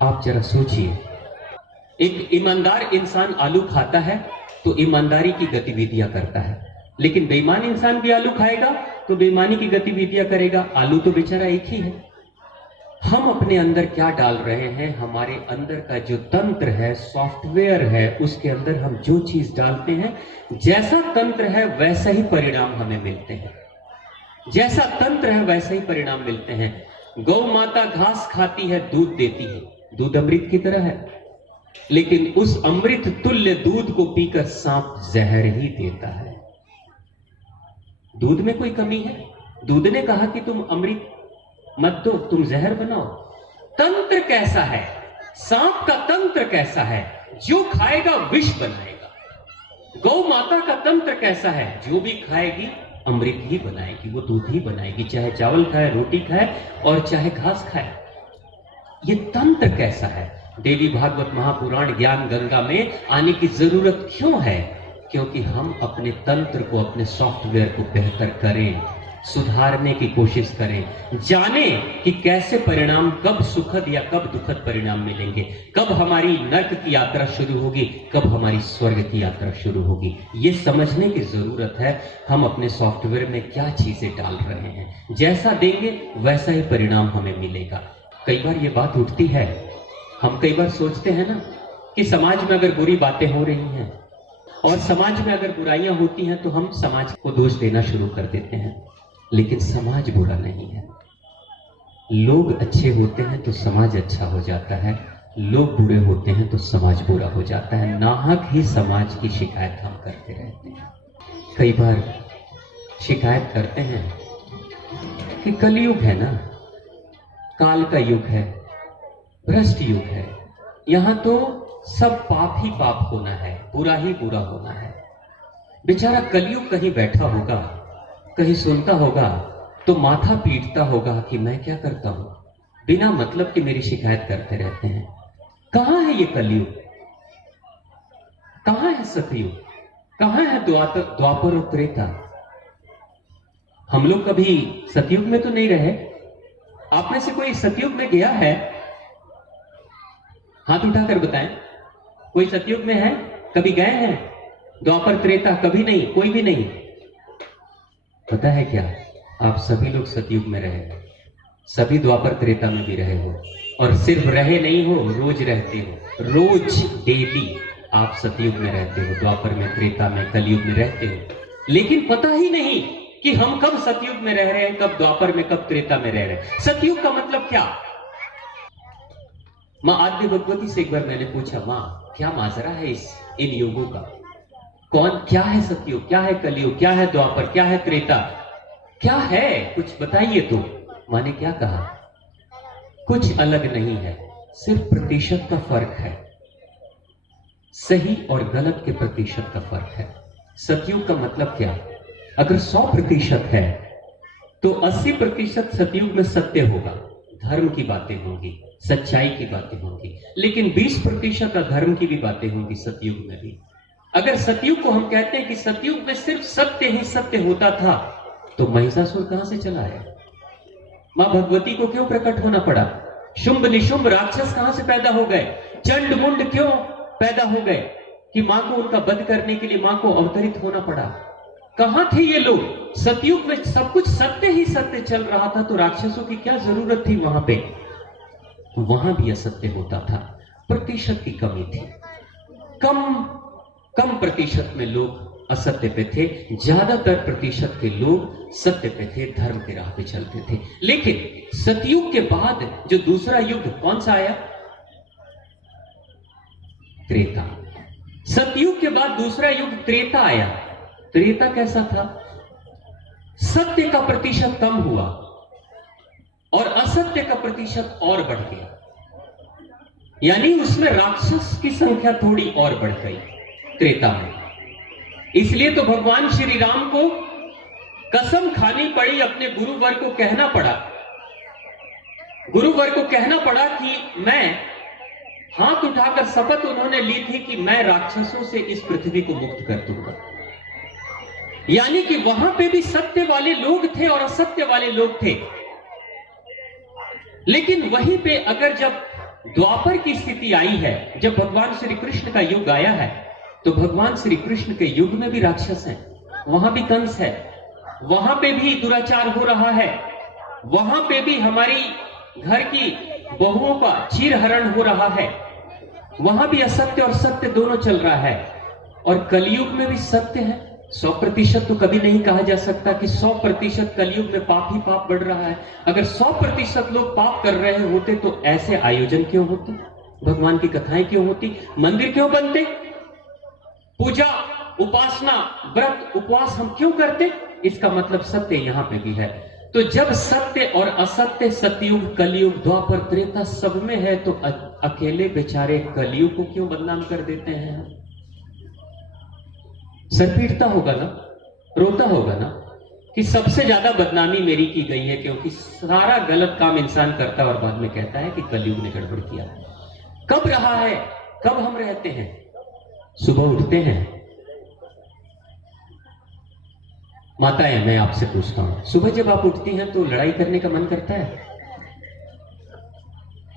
आप जरा सोचिए, एक ईमानदार इंसान आलू खाता है तो ईमानदारी की गतिविधियां करता है, लेकिन बेईमान इंसान भी आलू खाएगा तो बेईमानी की गतिविधियां करेगा। आलू तो बेचारा एक ही है। हम अपने अंदर क्या डाल रहे हैं, हमारे अंदर का जो तंत्र है, सॉफ्टवेयर है, उसके अंदर हम जो चीज डालते हैं, जैसा तंत्र है वैसा ही परिणाम हमें मिलते हैं। जैसा तंत्र है वैसा ही परिणाम मिलते हैं। गौ माता घास खाती है, दूध देती है, दूध अमृत की तरह है, लेकिन उस अमृत तुल्य दूध को पीकर सांप जहर ही देता है। दूध में कोई कमी है? दूध ने कहा कि तुम अमृत मत दो, तुम जहर बनाओ। तंत्र कैसा है? सांप का तंत्र कैसा है? जो खाएगा विष बनाएगा। गौ माता का तंत्र कैसा है? जो भी खाएगी अमृत ही बनाएगी, वो दूध ही बनाएगी, चाहे चावल खाए, रोटी खाए और चाहे घास खाए। ये तंत्र कैसा है? देवी भागवत महापुराण ज्ञान गंगा में आने की जरूरत क्यों है? क्योंकि हम अपने तंत्र को, अपने सॉफ्टवेयर को बेहतर करें, सुधारने की कोशिश करें, जाने कि कैसे परिणाम, कब सुखद या कब दुखद परिणाम मिलेंगे, कब हमारी नर्क की यात्रा शुरू होगी, कब हमारी स्वर्ग की यात्रा शुरू होगी। ये समझने की जरूरत है हम अपने सॉफ्टवेयर में क्या चीजें डाल रहे हैं। जैसा देंगे वैसा ही परिणाम हमें मिलेगा। कई बार ये बात उठती है, हम कई बार सोचते हैं ना कि समाज में अगर बुरी बातें हो रही हैं और समाज में अगर बुराइयां होती हैं तो हम समाज को दोष देना शुरू कर देते हैं, लेकिन समाज बुरा नहीं है। लोग अच्छे होते हैं तो समाज अच्छा हो जाता है, लोग बुरे होते हैं तो समाज बुरा हो जाता है। नाहक ही समाज की शिकायत हम करते रहते हैं। कई बार शिकायत करते हैं कि कलयुग है ना, काल का युग है, भ्रष्ट युग है, यहां तो सब पाप ही पाप होना है, बुरा ही बुरा होना है। बेचारा कलयुग कहीं बैठा होगा, कहीं सुनता होगा तो माथा पीटता होगा कि मैं क्या करता हूं, बिना मतलब के मेरी शिकायत करते रहते हैं। कहां है ये कलयुग? कहां है सतयुग? कहां है द्वापर और त्रेता? हम लोग कभी सतयुग में तो नहीं रहे। आप में से कोई सतयुग में गया है? हाथ उठाकर बताएं, कोई सतयुग में है? कभी गए हैं? द्वापर त्रेता कभी नहीं, कोई भी नहीं। पता है क्या, आप सभी लोग सतयुग में रहे, सभी द्वापर त्रेता में भी रहे हो, और सिर्फ रहे नहीं हो, रोज रहते हो। रोज डेली आप सतयुग में रहते हो, द्वापर में, त्रेता में, कलयुग में रहते हो, लेकिन पता ही नहीं कि हम कब सतयुग में रह रहे हैं, कब द्वापर में, कब त्रेता में रह रहे हैं। सतयुग का मतलब क्या? मां आद्य भगवती से एक बार मैंने पूछा, मां क्या माजरा है इन युगों का? कौन, क्या है सतयुग, क्या है कलयुग, क्या है द्वापर, क्या है त्रेता, क्या है? कुछ बताइए तो। मां ने क्या कहा? कुछ अलग नहीं है, सिर्फ प्रतिशत का फर्क है, सही और गलत के प्रतिशत का फर्क है। सतयुग का मतलब क्या? अगर 100% है तो 80% सतयुग में सत्य होगा, धर्म की बातें होंगी, सच्चाई की बातें होंगी, लेकिन 20% अधर्म की भी बातें होंगी सतयुग में भी। अगर सतयुग को हम कहते हैं कि सतयुग में सिर्फ सत्य ही सत्य होता था, तो महिषासुर कहां से चला है? मां भगवती को क्यों प्रकट होना पड़ा? शुंभ निशुंभ राक्षस कहां से पैदा हो गए? चंड मुंड क्यों पैदा हो गए कि मां को उनका वध करने के लिए मां को अवतरित होना पड़ा? कहां थे ये लोग? सतयुग में सब कुछ सत्य ही सत्य चल रहा था, तो राक्षसों की क्या जरूरत थी वहां पे? वहां भी असत्य होता था, प्रतिशत की कमी थी। कम प्रतिशत में लोग असत्य पे थे, ज्यादातर प्रतिशत के लोग सत्य पे थे, धर्म के राह पे चलते थे। लेकिन सतयुग के बाद जो दूसरा युग कौन सा आया? त्रेता। सतयुग के बाद दूसरा युग त्रेता आया। त्रेता कैसा था? सत्य का प्रतिशत कम हुआ और असत्य का प्रतिशत और बढ़ गया, यानी उसमें राक्षस की संख्या थोड़ी और बढ़ गई त्रेता में। इसलिए तो भगवान श्री राम को कसम खानी पड़ी, अपने गुरुवर को कहना पड़ा, गुरुवर को कहना पड़ा कि मैं, हाथ उठाकर शपथ उन्होंने ली थी कि मैं राक्षसों से इस पृथ्वी को मुक्त कर दूंगा। यानी कि वहां पे भी सत्य वाले लोग थे और असत्य वाले लोग थे, लेकिन वहीं पे अगर जब द्वापर की स्थिति आई है, जब भगवान श्री कृष्ण का युग आया है, तो भगवान श्री कृष्ण के युग में भी राक्षस हैं, वहां भी कंस है, वहां पे भी दुराचार हो रहा है, वहां पे भी हमारी घर की बहुओं का चीरहरण हो रहा है, वहां भी असत्य और सत्य दोनों चल रहा है। और कलयुग में भी सत्य है। 100% तो कभी नहीं कहा जा सकता कि 100% कलयुग में पाप ही पाप बढ़ रहा है। अगर 100% लोग पाप कर रहे होते तो ऐसे आयोजन क्यों होते, भगवान की कथाएं क्यों होती, मंदिर क्यों बनते, पूजा उपासना व्रत उपवास हम क्यों करते? इसका मतलब सत्य यहां पे भी है। तो जब सत्य और असत्य, सतयुग कलयुग द्वापर त्रेता सब में है, तो अकेले बेचारे कलयुग को क्यों बदनाम कर देते हैं? सर पीटता होगा ना, रोता होगा ना कि सबसे ज्यादा बदनामी मेरी की गई है, क्योंकि सारा गलत काम इंसान करता है और बाद में कहता है कि कलयुग ने गड़बड़ किया। कब रहा है, कब हम रहते हैं? सुबह उठते हैं, माताएं मैं आपसे पूछता हूं, सुबह जब आप उठती हैं तो लड़ाई करने का मन करता है?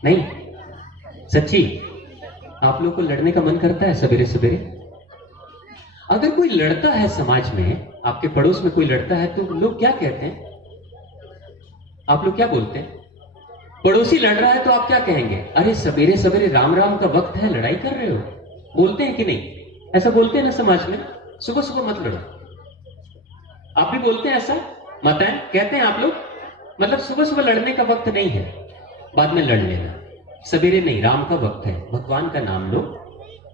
नहीं, सच्ची आप लोग को लड़ने का मन करता है सवेरे सवेरे? अगर कोई लड़ता है समाज में, आपके पड़ोस में कोई लड़ता है, तो लोग क्या कहते हैं? आप लोग क्या बोलते हैं? पड़ोसी लड़ रहा है तो आप क्या कहेंगे? अरे सवेरे सवेरे राम राम का वक्त है, लड़ाई कर रहे हो, बोलते हैं कि नहीं? ऐसा बोलते हैं ना समाज में, सुबह सुबह मत लड़ो। आप भी बोलते हैं ऐसा? माताएं कहते हैं आप लोग, मतलब सुबह सुबह लड़ने का वक्त नहीं है, बाद में लड़ लेना, सवेरे नहीं, राम का वक्त है, भगवान का नाम लो,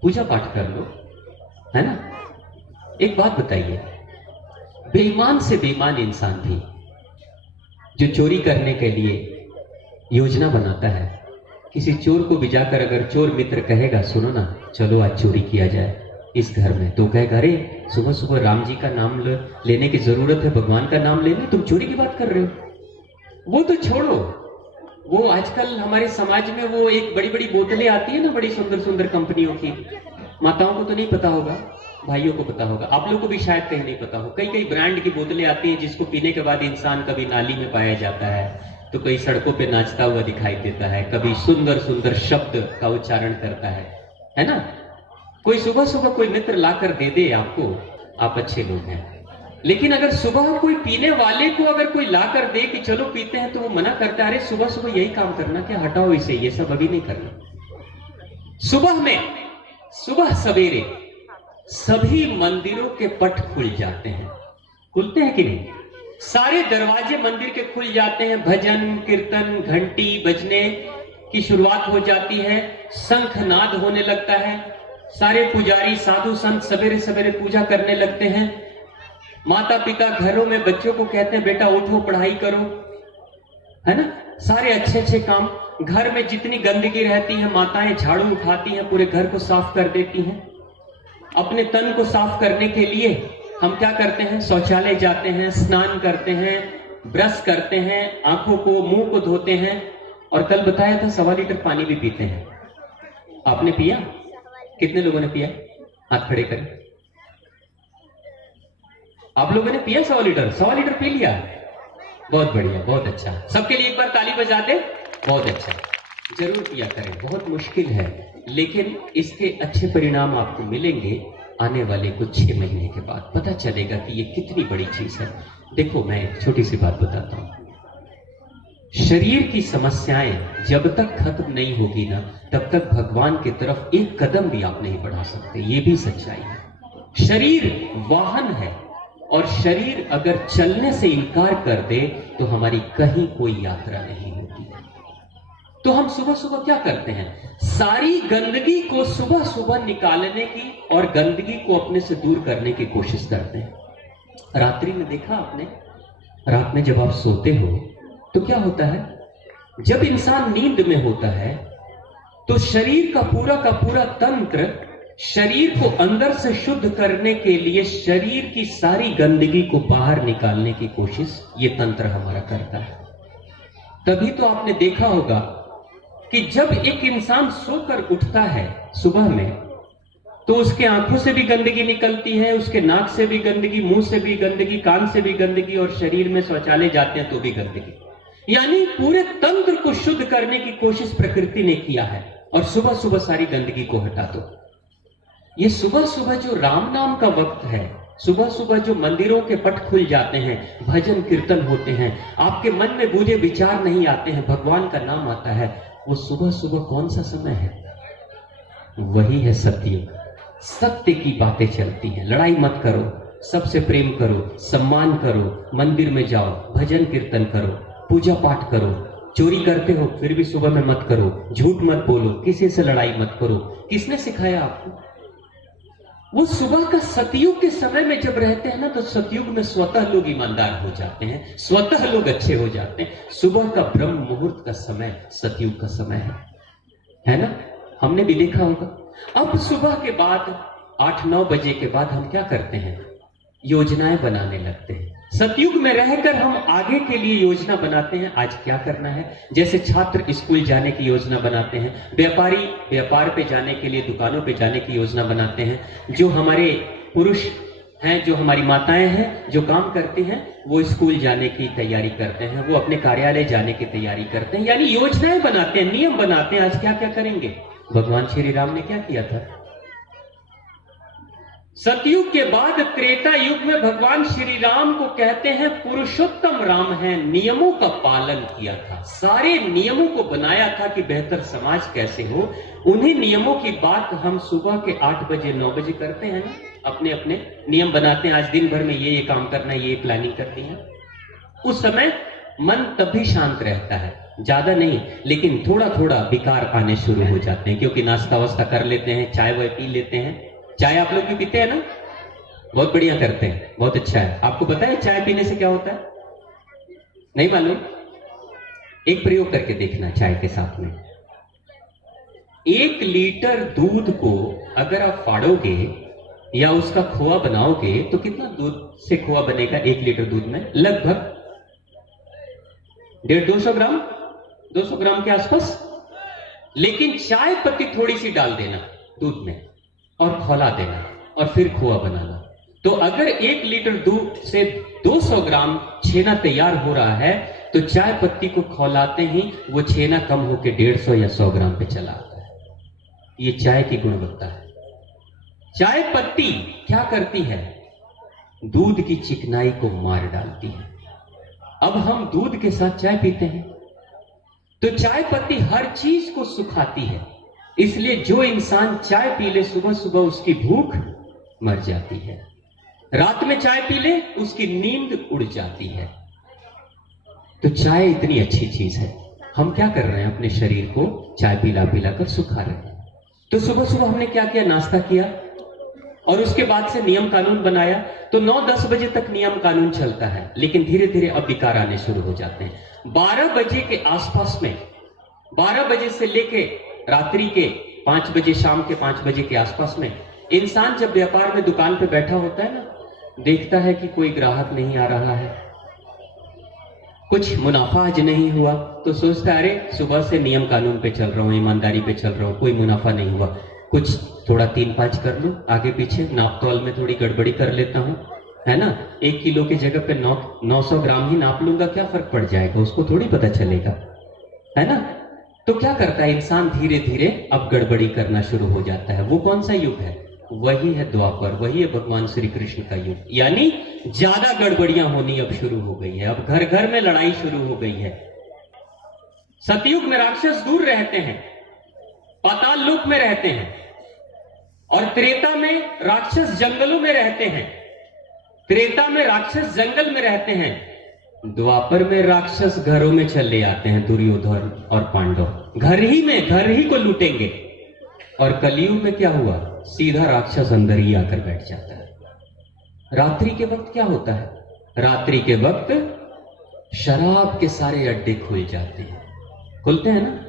पूजा पाठ कर लो, है ना? एक बात बताइए, बेईमान से बेईमान इंसान भी जो चोरी करने के लिए योजना बनाता है, किसी चोर को भी जाकर अगर चोर मित्र कहेगा सुनो ना चलो आज चोरी किया जाए इस घर में, तो कहेगा अरे सुबह सुबह राम जी का नाम लेने की जरूरत है, भगवान का नाम लेने, तुम चोरी की बात कर रहे हो। वो तो छोड़ो, वो आजकल हमारे समाज में वो एक बड़ी बड़ी बोतलें आती है ना, बड़ी सुंदर सुंदर कंपनियों की, माताओं को तो नहीं पता होगा, भाइयों को पता होगा, आप लोग को भी शायद कहीं नहीं पता हो, कई कई ब्रांड की बोतलें आती हैं जिसको पीने के बाद इंसान कभी नाली में पाया जाता है, तो कई सड़कों पे नाचता हुआ दिखाई देता है, कभी सुंदर सुंदर शब्द का उच्चारण करता है ना? कोई सुबह सुबह कोई मित्र लाकर दे दे आपको, आप अच्छे लोग हैं, लेकिन अगर सुबह कोई पीने वाले को अगर कोई लाकर दे कि चलो पीते हैं, तो वो मना करता है, अरे सुबह सुबह यही काम करना क्या, हटाओ इसे, ये सब अभी नहीं करना। सुबह में, सुबह सवेरे सभी मंदिरों के पट खुल जाते हैं, खुलते हैं कि नहीं? सारे दरवाजे मंदिर के खुल जाते हैं, भजन कीर्तन घंटी बजने की शुरुआत हो जाती है, शंखनाद होने लगता है, सारे पुजारी साधु संत सवेरे सवेरे पूजा करने लगते हैं, माता पिता घरों में बच्चों को कहते हैं बेटा उठो पढ़ाई करो, है ना? सारे अच्छे अच्छे काम, घर में जितनी गंदगी रहती है माताएं झाड़ू उठाती हैं, पूरे घर को साफ कर देती हैं। अपने तन को साफ करने के लिए हम क्या करते हैं? शौचालय जाते हैं, स्नान करते हैं, ब्रश करते हैं, आंखों को मुंह को धोते हैं, और कल बताया था 1.25 लीटर पानी भी पीते हैं। आपने पिया? कितने लोगों ने पिया? हाथ खड़े करें। आप लोगों ने पिया 1.25 लीटर? 1.25 लीटर पी लिया, बहुत बढ़िया, बहुत अच्छा, सबके लिए एक बार ताली बजा दे, बहुत अच्छा। जरूर पिया करें, बहुत मुश्किल है, लेकिन इसके अच्छे परिणाम आपको मिलेंगे आने वाले कुछ 6 महीने के बाद, पता चलेगा कि ये कितनी बड़ी चीज है। देखो मैं एक छोटी सी बात बताता हूं, शरीर की समस्याएं जब तक खत्म नहीं होगी ना, तब तक भगवान की तरफ एक कदम भी आप नहीं बढ़ा सकते, ये भी सच्चाई है। शरीर वाहन है, और शरीर अगर चलने से इनकार कर दे तो हमारी कहीं कोई यात्रा नहीं होती। तो हम सुबह सुबह क्या करते हैं? सारी गंदगी को सुबह सुबह निकालने की और गंदगी को अपने से दूर करने की कोशिश करते हैं। रात्रि में देखा आपने, रात में जब आप सोते हो तो क्या होता है? जब इंसान नींद में होता है तो शरीर का पूरा तंत्र शरीर को अंदर से शुद्ध करने के लिए शरीर की सारी गंदगी को बाहर निकालने की कोशिश ये तंत्र हमारा करता है। तभी तो आपने देखा होगा कि जब एक इंसान सोकर उठता है सुबह में, तो उसके आंखों से भी गंदगी निकलती है, उसके नाक से भी गंदगी, मुंह से भी गंदगी, कान से भी गंदगी, और शरीर में शौचालय जाते हैं तो भी गंदगी। यानी पूरे तंत्र को शुद्ध करने की कोशिश प्रकृति ने किया है। और सुबह सुबह सारी गंदगी को हटा दो। ये सुबह सुबह जो राम नाम का वक्त है, सुबह सुबह जो मंदिरों के पट खुल जाते हैं, भजन कीर्तन होते हैं, आपके मन में बुरे विचार नहीं आते हैं, भगवान का नाम आता है, वो सुबह सुबह कौन सा समय है? वही है सत्युग। सत्य की बातें चलती हैं। लड़ाई मत करो, सबसे प्रेम करो, सम्मान करो, मंदिर में जाओ, भजन कीर्तन करो, पूजा पाठ करो। चोरी करते हो फिर भी सुबह में मत करो, झूठ मत बोलो, किसी से लड़ाई मत करो। किसने सिखाया आपको? वो सुबह का सतयुग के समय में जब रहते हैं ना, तो सतयुग में स्वतः लोग ईमानदार हो जाते हैं, स्वतः लोग अच्छे हो जाते हैं। सुबह का ब्रह्म मुहूर्त का समय सतयुग का समय है ना? हमने भी देखा होगा। अब सुबह के बाद 8-9 बजे के बाद हम क्या करते हैं? योजनाएं बनाने लगते हैं। सतयुग में रहकर हम आगे के लिए योजना बनाते हैं, आज क्या करना है। जैसे छात्र स्कूल जाने की योजना बनाते हैं, व्यापारी व्यापार पे जाने के लिए, दुकानों पे जाने की योजना बनाते हैं, जो हमारे पुरुष हैं, जो हमारी माताएं हैं, जो काम करती हैं, वो स्कूल जाने की तैयारी करते हैं, वो अपने कार्यालय जाने की तैयारी करते हैं। यानी योजनाएं बनाते हैं, नियम बनाते हैं, आज क्या क्या करेंगे। भगवान श्री राम ने क्या किया था? सतयुग के बाद त्रेता युग में भगवान श्री राम को कहते हैं पुरुषोत्तम राम है, नियमों का पालन किया था, सारे नियमों को बनाया था कि बेहतर समाज कैसे हो। उन्हीं नियमों की बात हम सुबह के 8 बजे 9 बजे करते हैं ना, अपने अपने नियम बनाते हैं, आज दिन भर में ये काम करना है, ये प्लानिंग करती है। उस समय मन तभी शांत रहता है, ज्यादा नहीं, लेकिन थोड़ा थोड़ा विकार आने शुरू हो जाते हैं, क्योंकि नाश्ता वास्ता कर लेते हैं, चाय वाय पी लेते हैं। चाय आप लोग भी पीते हैं ना? बहुत बढ़िया करते हैं, बहुत अच्छा है। आपको पता है चाय पीने से क्या होता है? नहीं मालूम? एक प्रयोग करके देखना चाय के साथ में। 1 लीटर दूध को अगर आप फाड़ोगे या उसका खोआ बनाओगे तो कितना दूध से खोआ बनेगा? 1 लीटर दूध में लगभग 150-200 ग्राम, 200 ग्राम के आसपास। लेकिन चाय पत्ती थोड़ी सी डाल देना दूध में और खौला देना और फिर खोआ बनाना, तो अगर 1 लीटर दूध से 200 ग्राम छेना तैयार हो रहा है, तो चाय पत्ती को खौलाते ही वो छेना कम होकर 150 या 100 ग्राम पे चला आता है। ये चाय की गुणवत्ता है। चाय पत्ती क्या करती है? दूध की चिकनाई को मार डालती है। अब हम दूध के साथ चाय पीते हैं, तो चाय पत्ती हर चीज को सुखाती है, इसलिए जो इंसान चाय पी ले सुबह सुबह उसकी भूख मर जाती है, रात में चाय पी ले उसकी नींद उड़ जाती है। तो चाय इतनी अच्छी चीज है। हम क्या कर रहे हैं? अपने शरीर को चाय पिला पिला कर सुखा रहे हैं। तो सुबह सुबह हमने क्या किया? नाश्ता किया और उसके बाद से नियम कानून बनाया, तो 9-10 बजे तक नियम कानून चलता है, लेकिन धीरे धीरे अब विकार आने शुरू हो जाते हैं। 12 बजे के आसपास में, 12 बजे से लेके रात्रि के 5 बजे, शाम के 5 बजे के आसपास में इंसान जब व्यापार में दुकान पे बैठा होता है ना, देखता है कि कोई ग्राहक नहीं आ रहा है, कुछ मुनाफा आज नहीं हुआ, तो सोचता है अरे सुबह से नियम कानून पे चल रहा हूं, ईमानदारी पे चल रहा हूं, कोई मुनाफा नहीं हुआ, कुछ थोड़ा 3-5 कर लूं, आगे पीछे नाप तौल में थोड़ी गड़बड़ी कर लेता हूं, है ना। 1 किलो की जगह पे 900 ग्राम ही नाप लूंगा, क्या फर्क पड़ जाएगा, उसको थोड़ी पता चलेगा, है ना। तो क्या करता है इंसान? धीरे धीरे अब गड़बड़ी करना शुरू हो जाता है। वो कौन सा युग है? वही है द्वापर, वही है भगवान श्री कृष्ण का युग। यानी ज्यादा गड़बड़ियां होनी अब शुरू हो गई है, अब घर घर में लड़ाई शुरू हो गई है। सतयुग में राक्षस दूर रहते हैं, पाताल लोक में रहते हैं, और त्रेता में राक्षस जंगलों में रहते हैं। त्रेता में राक्षस जंगल में रहते हैं, द्वापर में राक्षस घरों में चले आते हैं, दुर्योधन और पांडव घर ही को लूटेंगे। और कलयुग में क्या हुआ? सीधा राक्षस अंदर ही आकर बैठ जाता है। रात्रि के वक्त क्या होता है? रात्रि के वक्त शराब के सारे अड्डे खुल जाते हैं, खुलते हैं ना।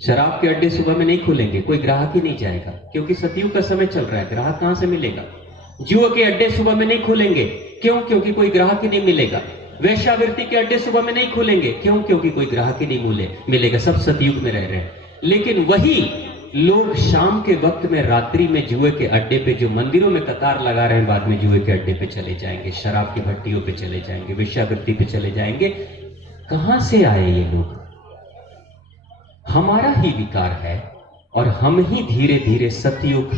शराब के अड्डे सुबह में नहीं खुलेंगे, कोई ग्राहक ही नहीं जाएगा, क्योंकि सतयुग का समय चल रहा है, ग्राहक कहां से मिलेगा। जुआ के अड्डे सुबह में नहीं खुलेंगे, क्यों? क्योंकि कोई ग्राहक ही नहीं मिलेगा। वेश्यावृत्ति के अड्डे सुबह में नहीं खुलेंगे, क्यों? क्योंकि कोई ग्राहक ही नहीं मिलेगा, सब सतयुग में रह रहे हैं। लेकिन वही लोग शाम के वक्त में, रात्रि में जुए के अड्डे पे, जो मंदिरों में कतार लगा रहे हैं, बाद में जुए के अड्डे पे चले जाएंगे, शराब की भट्टियों पे चले जाएंगे, वेश्यावृत्ति पे चले जाएंगे। कहां से आए ये लोग? हमारा ही विकार है और हम ही धीरे धीरे सतयुग,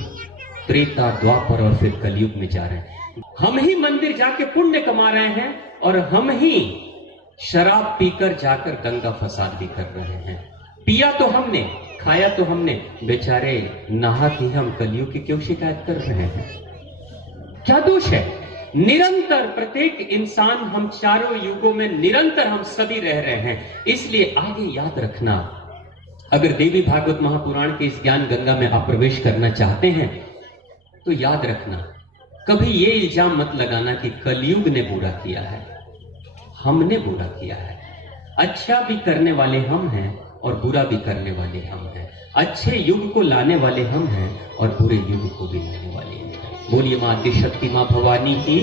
त्रेता, द्वापर और फिर कलयुग में जा रहे हैं। हम ही मंदिर जाके पुण्य कमा रहे हैं और हम ही शराब पीकर जाकर गंगा फसाद भी कर रहे हैं। पिया तो हमने, खाया तो हमने, बेचारे नहा के हम कलयुग की क्यों शिकायत कर रहे हैं? क्या दोष है? निरंतर प्रत्येक इंसान, हम चारों युगों में निरंतर हम सभी रह रहे हैं। इसलिए आगे याद रखना, अगर देवी भागवत महापुराण के इस ज्ञान गंगा में आप प्रवेश करना चाहते हैं तो याद रखना, कभी ये इल्जाम मत लगाना कि कलयुग ने बुरा किया है। हमने बुरा किया है। अच्छा भी करने वाले हम हैं और बुरा भी करने वाले हम हैं। अच्छे युग को लाने वाले हम हैं और बुरे युग को भी लाने वाले हम हैं। बोलिए मां आदिशक्ति, मां भवानी की।